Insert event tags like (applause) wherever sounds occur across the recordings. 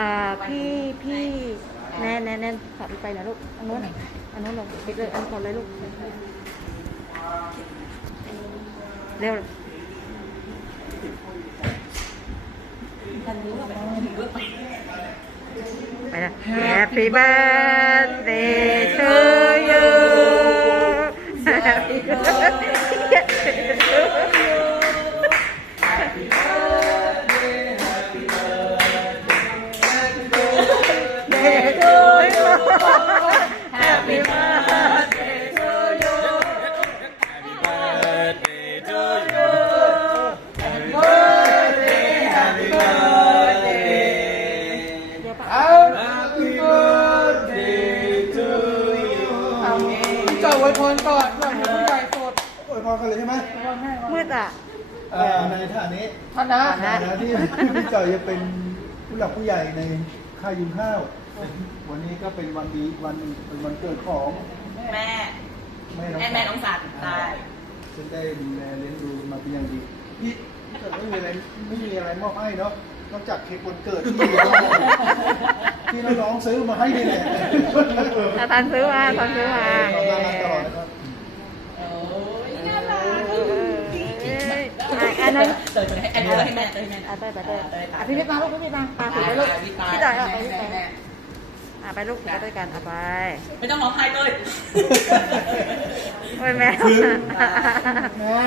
อ่าพี่พี่แน่แน่แน่ขับไปนะลูกอันนู้นอันนู้นลงเลยอันก่อนเลยลูกเร็วไปนะ Happy birthday to you Happy birthday birthday to you Happy birthday to you เดี๋ยวปะ Happy birthday to you เจ้าอวยพรก่อนว่าให้ผู้ใหญ่โสดอยพรกันเลยใช่ไหมมืดอะ เอ่อในฐานะนี้ท่านนะฐานะที่พี่จอยจะเป็น ผู้หลักผู้ใหญ่ในค่ายยุงข้าว วันนี้ก็เป็นวันดีวันหนึ่งเป็นวันเกิดของแม่แม่น้องแม่แม่น้องสันได้ฉันได้ดูแลเลี้ยงดูมาเป็นอย่างดีพี่เกิดไม่มีอะไรไม่มีอะไรมอบให้เนาะนอกจากเค้กวันเกิดที่ที่น้องๆซื้อมาให้นี่แหละอะทันซื้อมาทันซื้อมา ขอบคุณมากตลอดนะครับ อันนั้นเตยให้อันนี้ให้แม่เตยให้แม่อะเต้ยไปเต้ยอะพี่นิดมาลูกพี่นิดมาปาถือไปลูกพี่ต่อยอะไปพี่ต่อยอะไปลูกถือไปด้วยกันอะไป ไม่ต้องร้องไห้เตยโอ้ยแม่แม่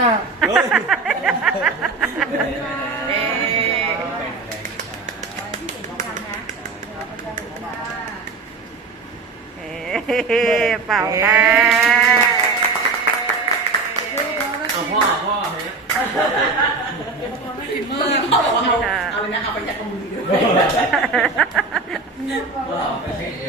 เอ๊ะเฮ้เป่าได้เอาพ่อพ่อเนี่ย video. (laughs) (laughs)